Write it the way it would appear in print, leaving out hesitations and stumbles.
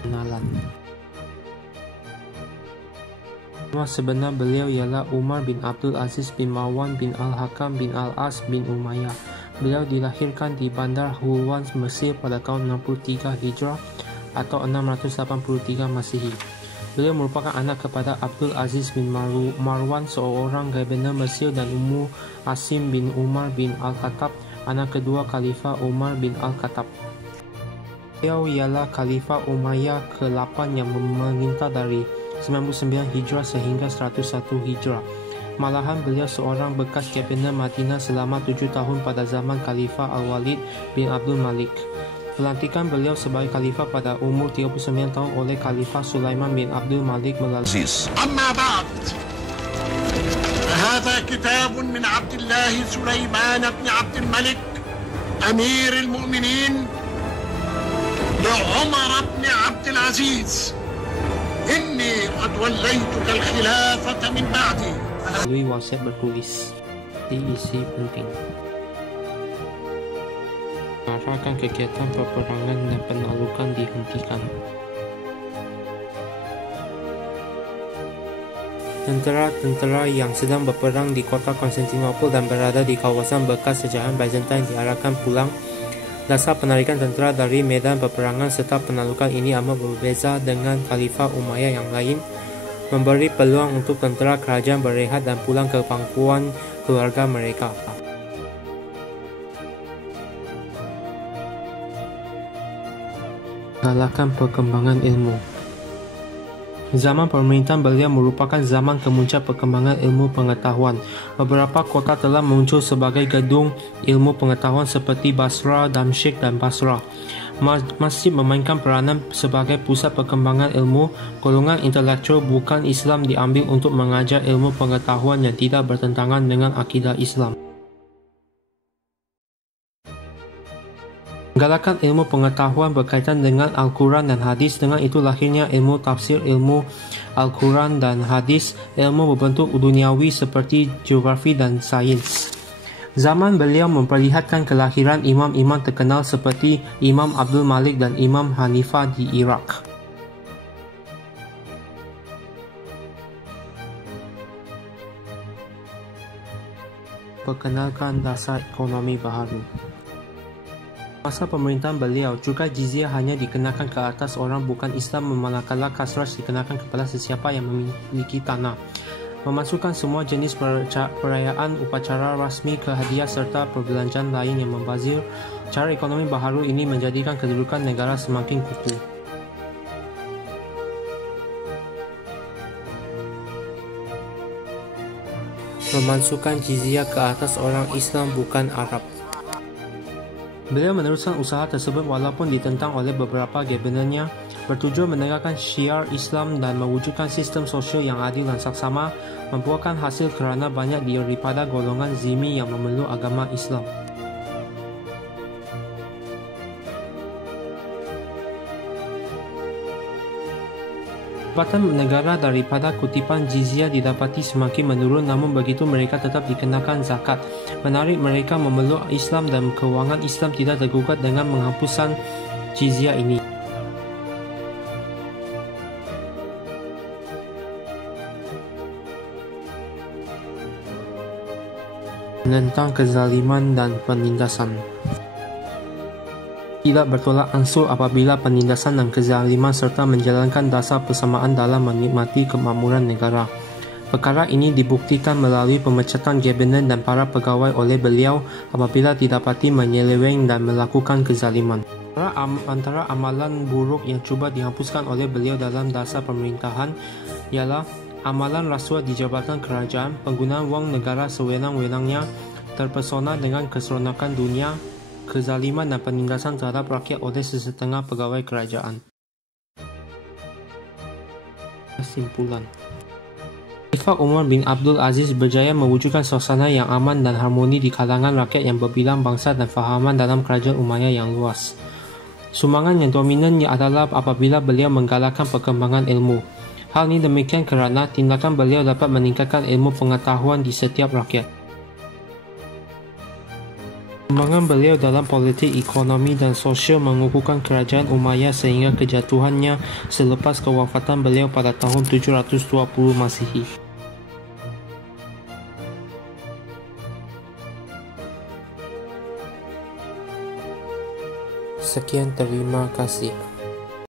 Kenalan. Nama sebenar beliau ialah Umar bin Abdul Aziz bin Marwan bin Al-Hakam bin Al-As bin Umayyah. Beliau dilahirkan di Bandar Hulwan, Mesir pada tahun 63 Hijrah atau 683 Masihi. Beliau merupakan anak kepada Abdul Aziz bin Marwan, seorang Gubernur Mesir, dan Ummu Asim bin Umar bin Al-Khattab, anak kedua Khalifah Umar bin Al-Khattab. Beliau ialah Khalifah Umayyah ke-8 yang memerintah dari 99 Hijrah sehingga 101 Hijrah. Malahan beliau seorang bekas Gubernur Madinah selama 7 tahun pada zaman Khalifah Al-Walid bin Abdul Malik. Pelantikan beliau sebagai Khalifah pada umur 39 tahun oleh Khalifah Sulaiman bin Abdul Malik melalui Amma ba'd, hadha kitabun min Abdullah Sulaiman bin Abdul Malik Amir al-Mu'minin li Umar bin Abdul Aziz. Inni qad wallaytuka al-khilafata min ba'di. Melalui wasiat bertulis. Isi penting. Mengarahkan kegiatan peperangan dan penaklukan dihentikan. Tentera-tentera yang sedang berperang di kota Konstantinopel dan berada di kawasan bekas jajahan Byzantine diarahkan pulang. Dasar penarikan tentera dari medan peperangan serta penaklukan ini amat berbeza dengan Khalifah Umayyah yang lain, memberi peluang untuk tentera kerajaan berehat dan pulang ke pangkuan keluarga mereka. Galakan perkembangan ilmu. Zaman pemerintahan beliau merupakan zaman kemuncak perkembangan ilmu pengetahuan. Beberapa kota telah muncul sebagai gedung ilmu pengetahuan seperti Basra, Damsyik dan Basrah. Masjid memainkan peranan sebagai pusat perkembangan ilmu. Golongan intelektual bukan Islam diambil untuk mengajar ilmu pengetahuan yang tidak bertentangan dengan akidah Islam. Galakan ilmu pengetahuan berkaitan dengan Al-Quran dan Hadis. Dengan itu lahirnya ilmu tafsir, ilmu Al-Quran dan Hadis, ilmu berbentuk duniawi seperti geografi dan sains. Zaman beliau memperlihatkan kelahiran imam-imam terkenal seperti Imam Abdul Malik dan Imam Hanifah di Iraq. Perkenalkan dasar ekonomi baharu. Masa pemerintahan beliau, cukai jizyah hanya dikenakan ke atas orang bukan Islam, manakala kasraj dikenakan kepada sesiapa yang memiliki tanah. Memasukkan semua jenis perayaan, upacara rasmi, kehadiah serta perbelanjaan lain yang membazir. Cara ekonomi baharu ini menjadikan kedudukan negara semakin kukuh. Memasukkan jizyah ke atas orang Islam bukan Arab. Beliau meneruskan usaha tersebut walaupun ditentang oleh beberapa gubernurnya, bertujuan menegakkan syiar Islam dan mewujudkan sistem sosial yang adil dan saksama, membuahkan hasil kerana banyak daripada golongan zimmi yang memeluk agama Islam. Pendapatan negara daripada kutipan jizyah didapati semakin menurun, namun begitu mereka tetap dikenakan zakat. Menarik mereka memeluk Islam dan kewangan Islam tidak tergugat dengan penghapusan jizyah ini. Menentang kezaliman dan penindasan. Tidak bertolak ansur apabila penindasan dan kezaliman serta menjalankan dasar persamaan dalam menikmati kemakmuran negara. Perkara ini dibuktikan melalui pemecatan gubernur dan para pegawai oleh beliau apabila didapati menyeleweng dan melakukan kezaliman. Antara amalan buruk yang cuba dihapuskan oleh beliau dalam dasar pemerintahan ialah amalan rasuah di jabatan kerajaan, penggunaan wang negara sewenang-wenangnya, terpesona dengan keseronokan dunia, kezaliman dan penindasan terhadap rakyat oleh sesetengah pegawai kerajaan. Kesimpulan. Khalifah Umar bin Abdul Aziz berjaya mewujudkan suasana yang aman dan harmoni di kalangan rakyat yang berbilang bangsa dan fahaman dalam kerajaan Umayyah yang luas. Sumbangan yang dominannya adalah apabila beliau menggalakkan perkembangan ilmu. Hal ini demikian kerana tindakan beliau dapat meningkatkan ilmu pengetahuan di setiap rakyat. Sumbangan beliau dalam politik, ekonomi dan sosial mengukuhkan kerajaan Umayyah sehingga kejatuhannya selepas kewafatan beliau pada tahun 720 Masihi. Sekian, terima kasih.